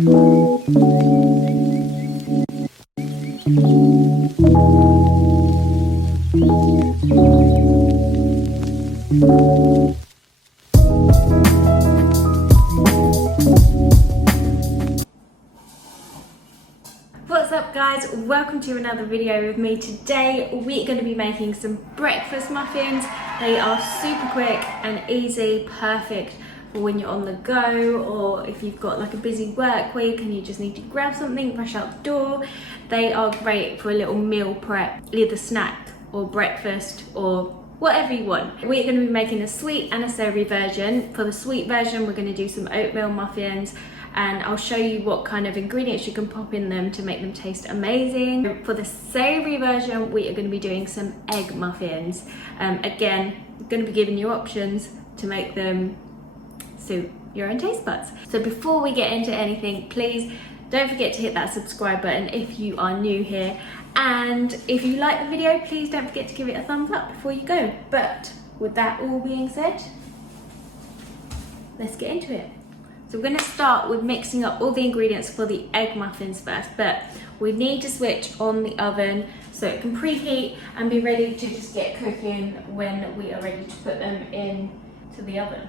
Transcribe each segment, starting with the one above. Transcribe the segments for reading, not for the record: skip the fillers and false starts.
What's up guys, welcome to another video with me. Today we're going to be making some breakfast muffins. They are super quick and easy, perfect for when you're on the go, or if you've got like a busy work week and you just need to grab something, rush out the door. They are great for a little meal prep, either snack or breakfast or whatever you want. We're going to be making a sweet and a savoury version. For the sweet version, we're going to do some oatmeal muffins, and I'll show you what kind of ingredients you can pop in them to make them taste amazing. For the savoury version, we are going to be doing some egg muffins. Again, I'm going to be giving you options to make them suit your own taste buds. So before we get into anything, please don't forget to hit that subscribe button if you are new here. And if you like the video, please don't forget to give it a thumbs up before you go. But with that all being said, let's get into it. So we're going to start with mixing up all the ingredients for the egg muffins first, but we need to switch on the oven so it can preheat and be ready to just get cooking when we are ready to put them into the oven.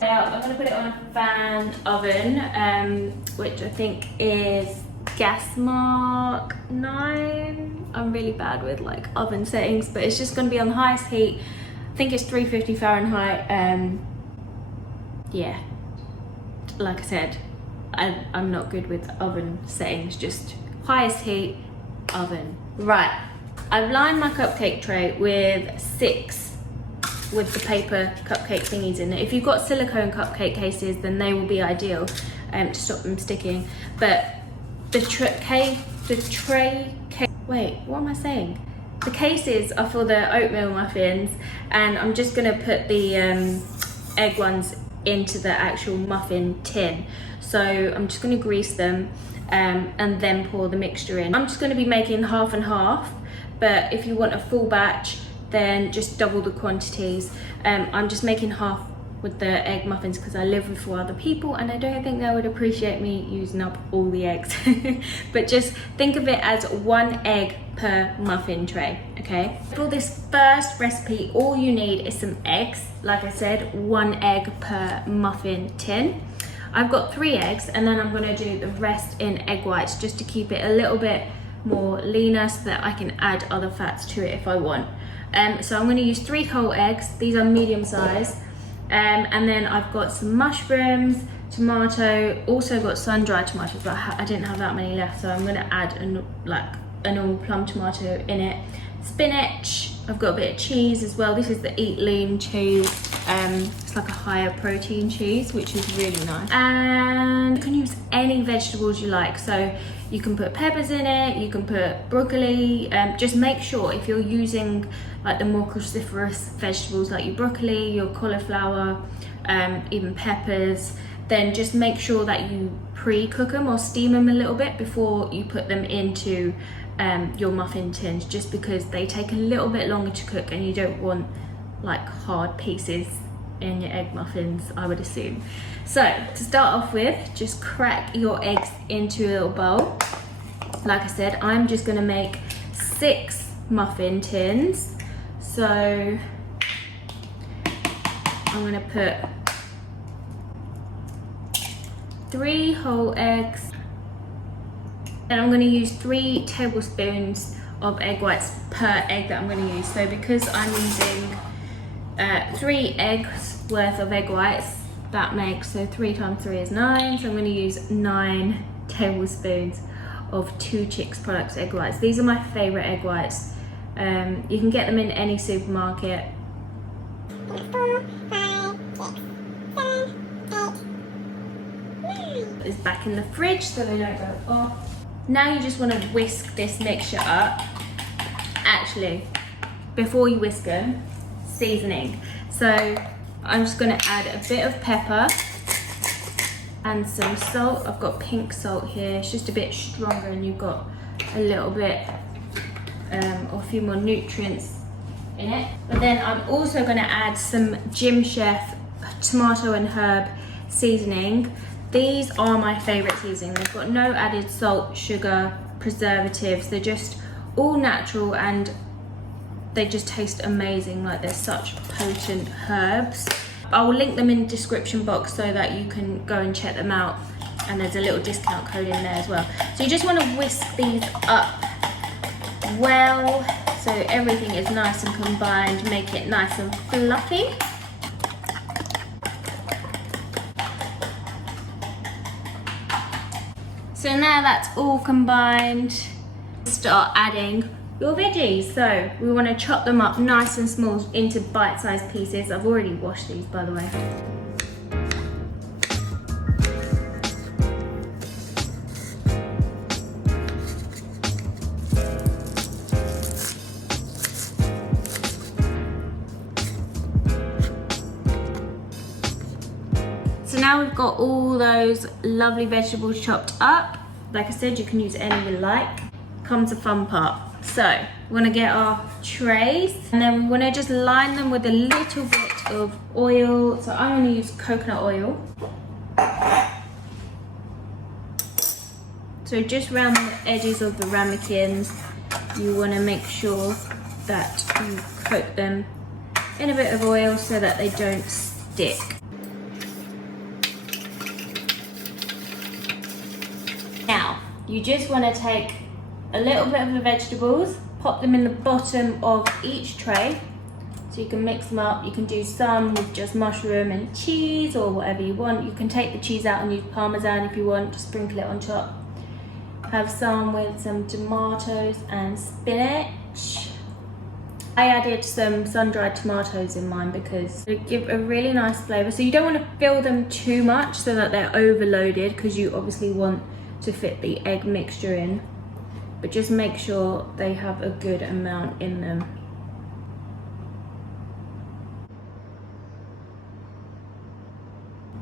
So I'm going to put it on a fan oven, which I think is gas mark 9. I'm really bad with like oven settings, but it's just going to be on the highest heat. I think it's 350 Fahrenheit. Yeah. Like I said, I'm not good with oven settings, just highest heat, oven. Right, I've lined my cupcake tray with 6 with the paper cupcake thingies in it. If you've got silicone cupcake cases, then they will be ideal to stop them sticking. But the cases are for the oatmeal muffins, and I'm just gonna put the egg ones into the actual muffin tin. So I'm just going to grease them and then pour the mixture in. I'm just going to be making half and half, but if you want a full batch, then just double the quantities. I'm just making half with the egg muffins because I live with 4 other people and I don't think they would appreciate me using up all the eggs. But just think of it as 1 egg per muffin tray, okay? For this first recipe, all you need is some eggs. Like I said, 1 egg per muffin tin. I've got 3 eggs, and then I'm gonna do the rest in egg whites just to keep it a little bit more leaner so that I can add other fats to it if I want. So I'm gonna use 3 whole eggs. These are medium size. And then I've got some mushrooms, tomato, also got sun-dried tomatoes, but I didn't have that many left, so I'm gonna add a normal plum tomato in it. Spinach, I've got a bit of cheese as well. This is the Eat Lean cheese. It's like a higher protein cheese, which is really nice. And you can use any vegetables you like. So you can put peppers in it, you can put broccoli. Just make sure if you're using like the more cruciferous vegetables like your broccoli, your cauliflower, even peppers, then just make sure that you pre-cook them or steam them a little bit before you put them into your muffin tins, just because they take a little bit longer to cook and you don't want like hard pieces in your egg muffins, I would assume. So to start off with, just crack your eggs into a little bowl. Like I said, I'm just gonna make 6 muffin tins. So I'm gonna put 3 whole eggs, and I'm going to use 3 tablespoons of egg whites per egg that I'm going to use. So because I'm using 3 eggs worth of egg whites, that makes, so 3 times 3 is 9, so I'm going to use 9 tablespoons of 2 Chicks Products egg whites. These are my favourite egg whites. You can get them in any supermarket. 4, 5, 6, 7, 8, 9. Is back in the fridge so they don't go off. Now you just want to whisk this mixture up. Actually, before you whisk them, seasoning. So I'm just going to add a bit of pepper and some salt. I've got pink salt here. It's just a bit stronger and you've got a little bit or a few more nutrients in it. But then I'm also going to add some Gym Chef tomato and herb seasoning. These are my favorite seasoning. They've got no added salt, sugar, preservatives. They're just all natural and they just taste amazing. Like, they're such potent herbs. I will link them in the description box so that you can go and check them out, and there's a little discount code in there as well. So you just want to whisk these up well so everything is nice and combined, make it nice and fluffy. So now that's all combined, start adding your veggies. So we want to chop them up nice and small into bite-sized pieces. I've already washed these, by the way. So now we've got all those lovely vegetables chopped up. Like I said, you can use any you like. Comes the fun part. So we want to get our trays, and then we want to just line them with a little bit of oil. So I'm going to use coconut oil. So just around the edges of the ramekins, you want to make sure that you coat them in a bit of oil so that they don't stick. Now, you just want to take a little bit of the vegetables, pop them in the bottom of each tray so you can mix them up. You can do some with just mushroom and cheese or whatever you want. You can take the cheese out and use Parmesan if you want, just sprinkle it on top. Have some with some tomatoes and spinach. I added some sun-dried tomatoes in mine because they give a really nice flavour. So you don't want to fill them too much so that they're overloaded, because you obviously want to fit the egg mixture in, but just make sure they have a good amount in them.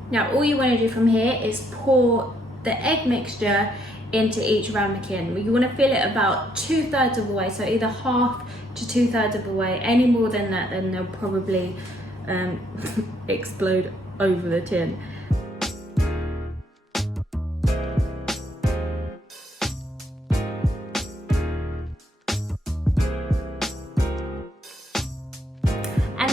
Now all you want to do from here is pour the egg mixture into each ramekin. You want to fill it about 2/3 of the way, so either half to 2/3 of the way. Any more than that, then they'll probably explode over the tin.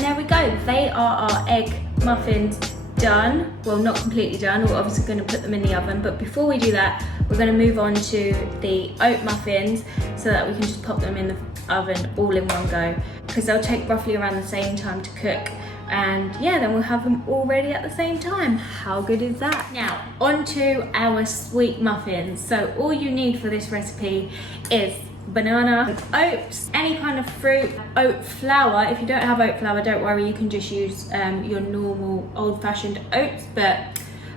There we go, they are our egg muffins done. Well, not completely done, we're obviously going to put them in the oven, but before we do that, we're going to move on to the oat muffins so that we can just pop them in the oven all in one go, because they'll take roughly around the same time to cook, and yeah, then we'll have them all ready at the same time. How good is that? Now, on to our sweet muffins. So all you need for this recipe is banana, oats, any kind of fruit, oat flour. If you don't have oat flour, don't worry, you can just use your normal old-fashioned oats, but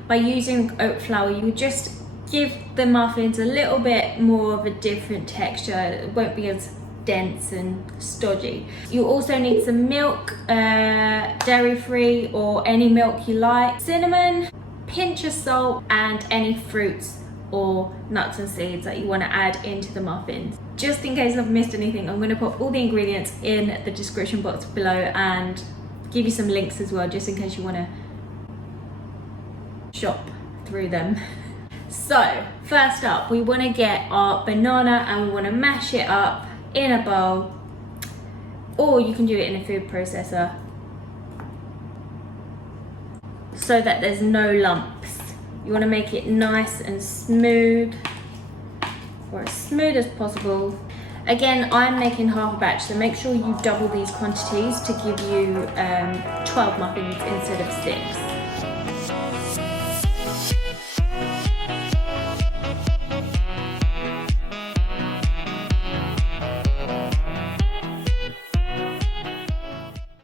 by using oat flour, you just give the muffins a little bit more of a different texture. It won't be as dense and stodgy. You also need some milk, dairy-free or any milk you like, cinnamon, pinch of salt, and any fruits or nuts and seeds that you want to add into the muffins. Just in case I've missed anything, I'm going to put all the ingredients in the description box below and give you some links as well, just in case you want to shop through them. So first up, we want to get our banana and we want to mash it up in a bowl, or you can do it in a food processor so that there's no lumps. You want to make it nice and smooth, or as smooth as possible. Again, I'm making half a batch, so make sure you double these quantities to give you 12 muffins instead of 6.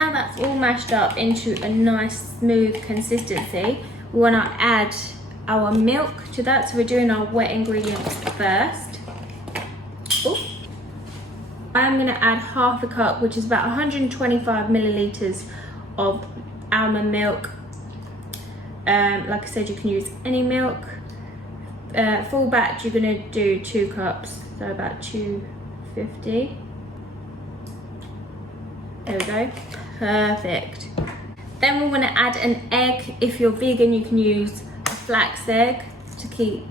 Now that's all mashed up into a nice smooth consistency, we want to add our milk to that. So we're doing our wet ingredients first. Ooh. I'm going to add half a cup, which is about 125 milliliters of almond milk. Like I said, you can use any milk. Full batch, you're going to do 2 cups, so about 250. There we go, perfect. Then we want to add an egg. If you're vegan, you can use flax egg to keep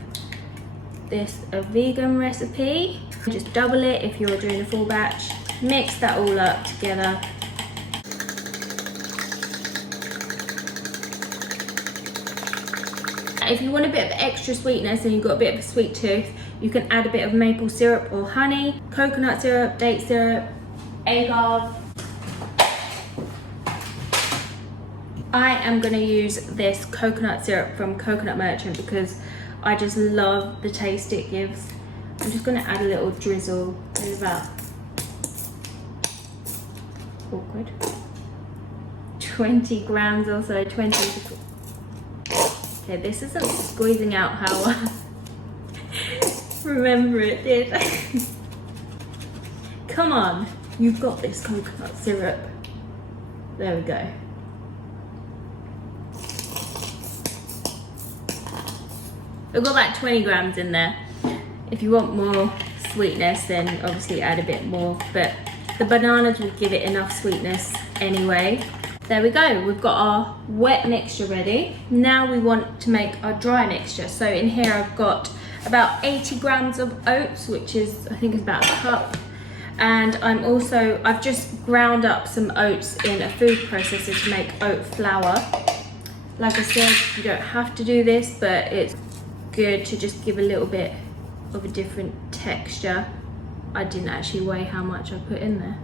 this a vegan recipe. Just double it if you're doing a full batch. Mix that all up together. If you want a bit of extra sweetness and you've got a bit of a sweet tooth, you can add a bit of maple syrup or honey, coconut syrup, date syrup, agave. I am going to use this coconut syrup from Coconut Merchant because I just love the taste it gives. I'm just going to add a little drizzle, maybe about, awkward, 20 grams or so, 20. Okay, this isn't squeezing out how I remember it did. Come on, you've got this coconut syrup. There we go. I've got about 20 grams in there. If you want more sweetness, then obviously add a bit more, but the bananas will give it enough sweetness anyway. There we go, we've got our wet mixture ready. Now we want to make our dry mixture. So in here I've got about 80 grams of oats, which is, I think is about a cup. And I've just ground up some oats in a food processor to make oat flour. Like I said, you don't have to do this, but it's good to just give a little bit of a different texture. I didn't actually weigh how much I put in there.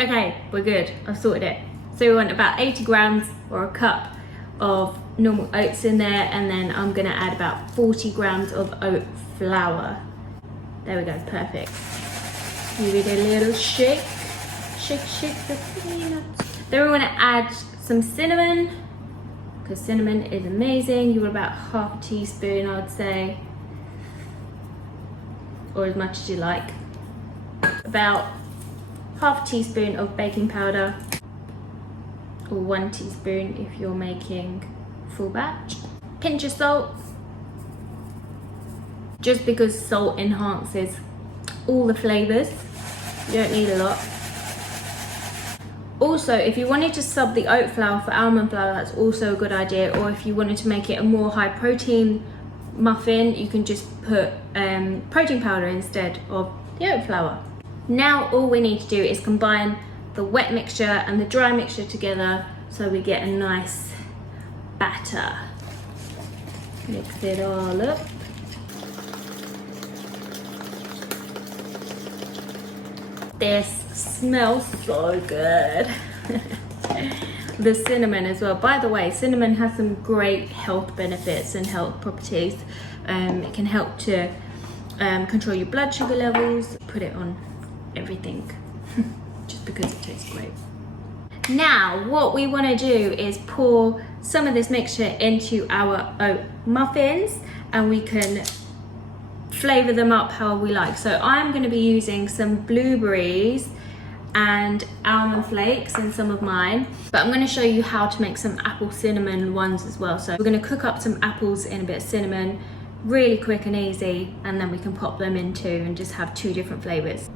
Okay, we're good, I've sorted it. So we want about 80 grams or a cup of normal oats in there, and then I'm gonna add about 40 grams of oat flour. There we go, perfect. Give it a little shake. Shake, shake the peanuts. Then we wanna add some cinnamon, because cinnamon is amazing. You want about half a teaspoon, I would say, or as much as you like. About half a teaspoon of baking powder, or 1 teaspoon if you're making full batch. Pinch of salt, just because salt enhances all the flavors. You don't need a lot. Also, if you wanted to sub the oat flour for almond flour, that's also a good idea. Or if you wanted to make it a more high protein muffin, you can just put protein powder instead of the oat flour. Now all we need to do is combine the wet mixture and the dry mixture together so we get a nice batter. Mix it all up. This smells so good. The cinnamon as well. By the way, cinnamon has some great health benefits and health properties. It can help to control your blood sugar levels. Put it on everything just because it tastes great. Now what we want to do is pour some of this mixture into our oat muffins, and we can flavor them up how we like. So I'm going to be using some blueberries and almond flakes in some of mine, but I'm going to show you how to make some apple cinnamon ones as well. So we're going to cook up some apples in a bit of cinnamon, really quick and easy, and then we can pop them into and just have 2 different flavors.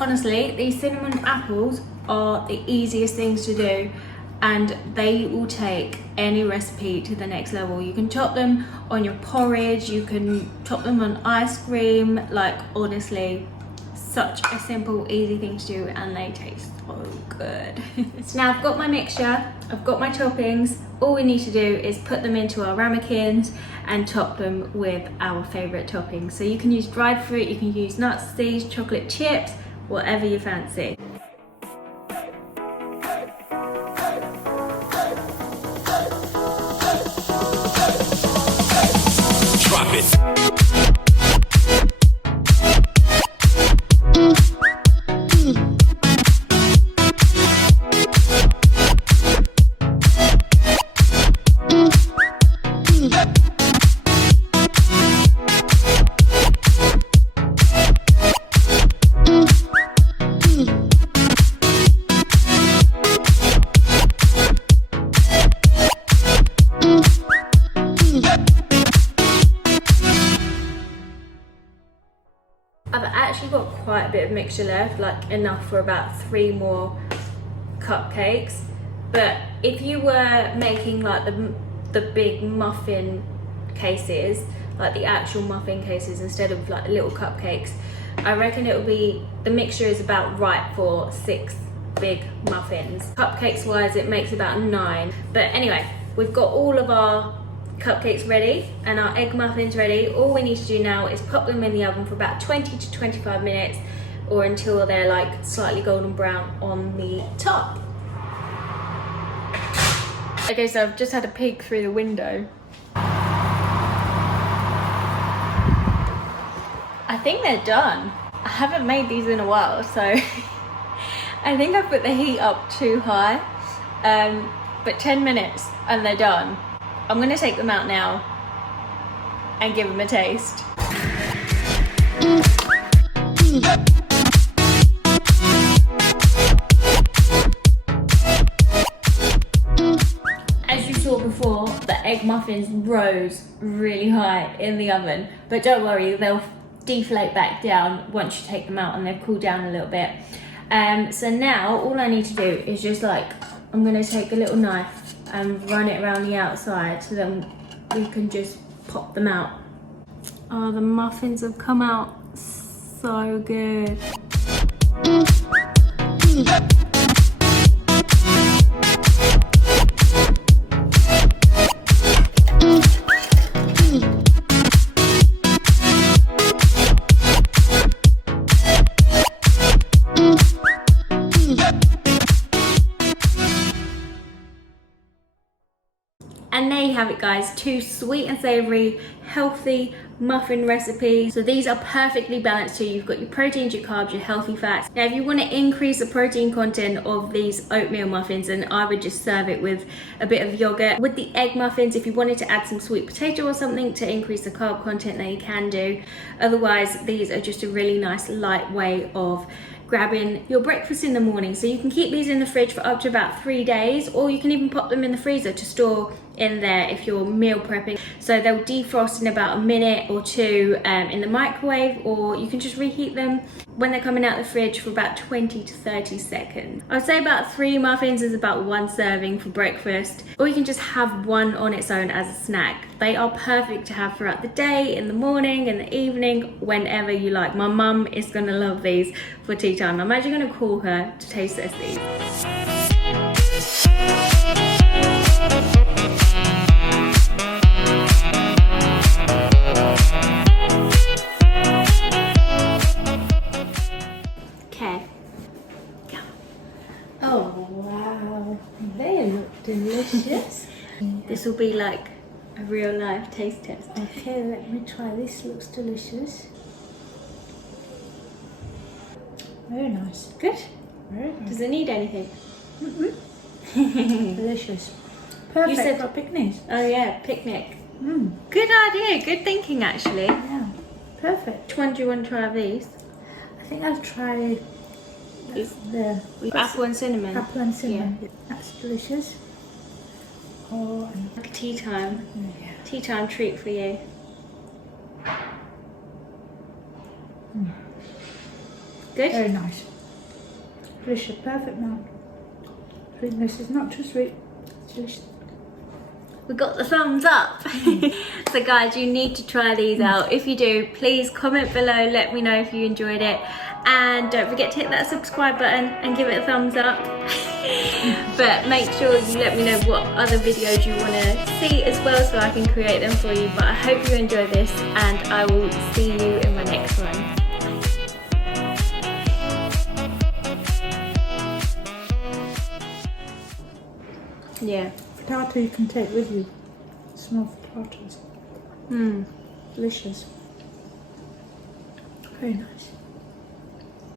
Honestly, these cinnamon apples are the easiest things to do, and they will take any recipe to the next level. You can top them on your porridge, you can top them on ice cream. Like, honestly, such a simple, easy thing to do, and they taste so good. So now I've got my mixture, I've got my toppings, all we need to do is put them into our ramekins and top them with our favourite toppings. So you can use dried fruit, you can use nuts, seeds, chocolate chips, whatever you fancy. Drop it. I've actually got quite a bit of mixture left, like enough for about 3 more cupcakes. But if you were making like the big muffin cases, like the actual muffin cases instead of like little cupcakes, I reckon it would be, the mixture is about right for 6 big muffins. Cupcakes wise it makes about 9. But anyway, we've got all of our cupcakes ready and our egg muffins ready. All we need to do now is pop them in the oven for about 20 to 25 minutes, or until they're like slightly golden brown on the top. Okay, so I've just had a peek through the window. I think they're done. I haven't made these in a while, so I think I put the heat up too high. But 10 minutes and they're done. I'm gonna take them out now and give them a taste. As you saw before, the egg muffins rose really high in the oven, but don't worry, they'll deflate back down once you take them out and they've cooled down a little bit. So now all I need to do is just like, I'm gonna take a little knife and run it around the outside so then we can just pop them out. Oh, the muffins have come out so good. And there you have it guys, 2 sweet and savoury, healthy muffin recipes. So these are perfectly balanced too. You've got your proteins, your carbs, your healthy fats. Now if you want to increase the protein content of these oatmeal muffins, then I would just serve it with a bit of yogurt. With the egg muffins, if you wanted to add some sweet potato or something to increase the carb content, then you can do. Otherwise, these are just a really nice light way of grabbing your breakfast in the morning. So you can keep these in the fridge for up to about 3 days, or you can even pop them in the freezer to store in there if you're meal prepping. So they'll defrost in about a minute or 2 in the microwave, or you can just reheat them when they're coming out of the fridge for about 20 to 30 seconds. I would say about 3 muffins is about 1 serving for breakfast, or you can just have 1 on its own as a snack. They are perfect to have throughout the day, in the morning, in the evening, whenever you like. My mum is gonna love these for tea time. I'm actually gonna call her to taste test these. Oh wow, they look delicious. This will be like a real life taste test. Okay, let me try. This looks delicious. Very nice. Good? Very nice. Does it need anything? Delicious. Perfect You said- for picnics. Oh yeah, picnic. Mm. Good idea, good thinking actually. Yeah, perfect. Which one do you want to try of these? I think I'll try the Apple and cinnamon. apple and cinnamon. That's delicious. Oh, and Like a tea time. yeah. Tea time treat for you. Good? Very nice. Delicious, perfect amount. Sweetness is not too sweet. It's delicious. We got the thumbs up. So guys, you need to try these out. If you do, please comment below, let me know if you enjoyed it. and don't forget to hit that subscribe button and give it a thumbs up. But make sure you let me know what other videos you want to see as well, so I can create them for you. But I hope you enjoy this, and I will see you in my next one. Yeah. Potato you can take with you. Small potatoes. Mm. Delicious. Very nice.